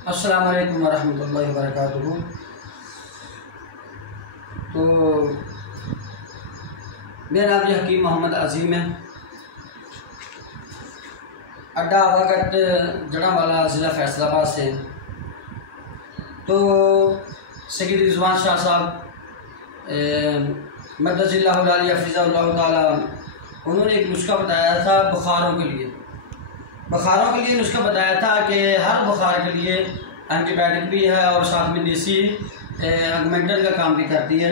अस्सलाम वालेकुम वरहमतुल्लाहि वबरकातुहू। तो मेरा नाम जी हकीम मोहम्मद अजीम है। अड्डा आवागढ़ जड़ावाला ज़िला फैसलाबाद से। तो सैयद रिजवान शाह साहब मद्दजिल्लाहु अली हफ़िज़हुल्लाह ताला, उन्होंने एक नुस्खा बताया था बुखारों के लिए। नुस्खा बताया था कि हर बुखार के लिए एंटीबायोटिक भी है और साथ में देसी ऑगमेंटन का काम भी करती है।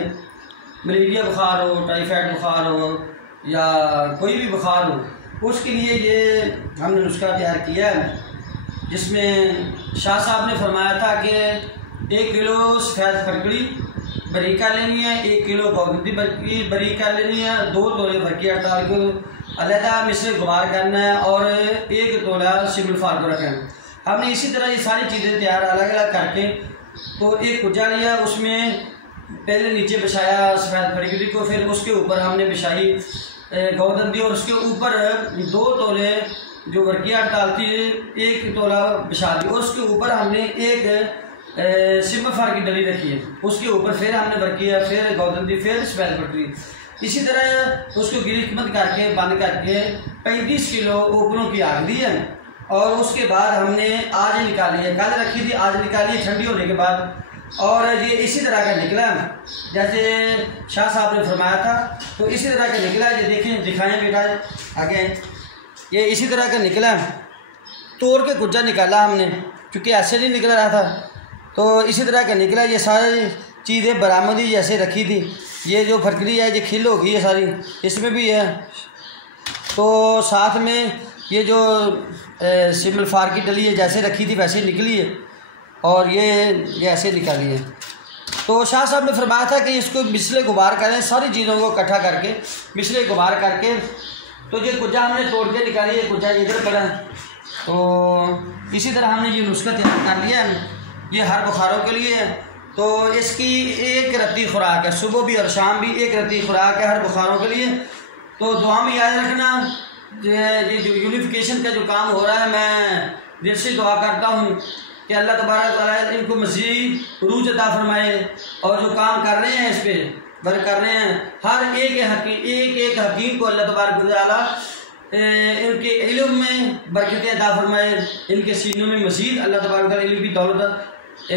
मलेरिया बुखार हो, टाइफाइड बुखार हो या कोई भी बुखार हो, उसके लिए ये हमने नुस्खा तैयार किया है, जिसमें शाह साहब ने फरमाया था कि 1 किलो सफ़ेद फटकड़ी बरीका लेनी है, 1 किलो गोगंदी बरीका लेनी है, 2 तोले भरकी हड़ताल को अलहदा मिश्र गुबार करना है और 1 तोला सिमल्फार को रखना है। हमने इसी तरह ये सारी चीज़ें तैयार अलग अलग करके तो एक कुज्जा लिया, उसमें पहले नीचे बिछाया सफ़ेद फटकड़ी को, फिर उसके ऊपर हमने बिछाई गोगंदी और उसके ऊपर 2 तोले जो वर्की हड़ताल थी 1 तोला बिछा दी और उसके ऊपर हमने एक सिमल्फार की डली रखी है, उसके ऊपर फिर हमने बरकिया, फिर गोगंदी, फिर सफ़ेद फटकड़ी। इसी तरह उसको गिरिकमत करके बंद करके 35 किलो ऊपरों की आग दी है और उसके बाद हमने आज निकाली है, कल रखी थी, आज निकाली है ठंडी होने के बाद। और ये इसी तरह का निकला जैसे शाह साहब ने फरमाया था, तो इसी तरह का निकला। ये देखें, दिखाएं बेटा आगे, ये इसी तरह का निकला। तोड़ के कुज्जा निकाला हमने, क्योंकि ऐसे नहीं निकल रहा था, तो इसी तरह का निकला। ये सारी चीज़ें बरामदी जैसे रखी थी, ये जो फटकड़ी है ये खिल हो गई है सारी, इसमें भी है। तो साथ में ये जो सिमल्फार की डली है जैसे रखी थी वैसे निकली है और ये ऐसे निकाली है। तो शाह साहब ने फरमाया था कि इसको मिसले गुबार करें, सारी चीज़ों को इकट्ठा करके मिसले गुबार करके। तो ये कुज्जा हमने तोड़ के निकाली है, कुज्जा इधर पड़ा है। तो इसी तरह हमने ये नुस्खा तैयार कर लिया है, ये हर बुखारों के लिए है। तो इसकी एक रत्ती खुराक है, सुबह भी और शाम भी एक रत्ती खुराक है हर बुखारों के लिए। तो दुआ में याद रखना, ये जो यूनिफिकेशन का जो काम हो रहा है, मैं दिल से दुआ करता हूँ कि अल्लाह तबारक व तआला इनको मज़ीद उरूज अता फरमाए और जो काम कर रहे हैं इस पर वर्क कर रहे हैं, हर एक हकीम को अल्लाह तबारक व तआला इनके इल्म में बरकतें अता फरमाए, इनके सीनों में मज़ीद अल्लाह तबारक व तआला इल्म की दौलत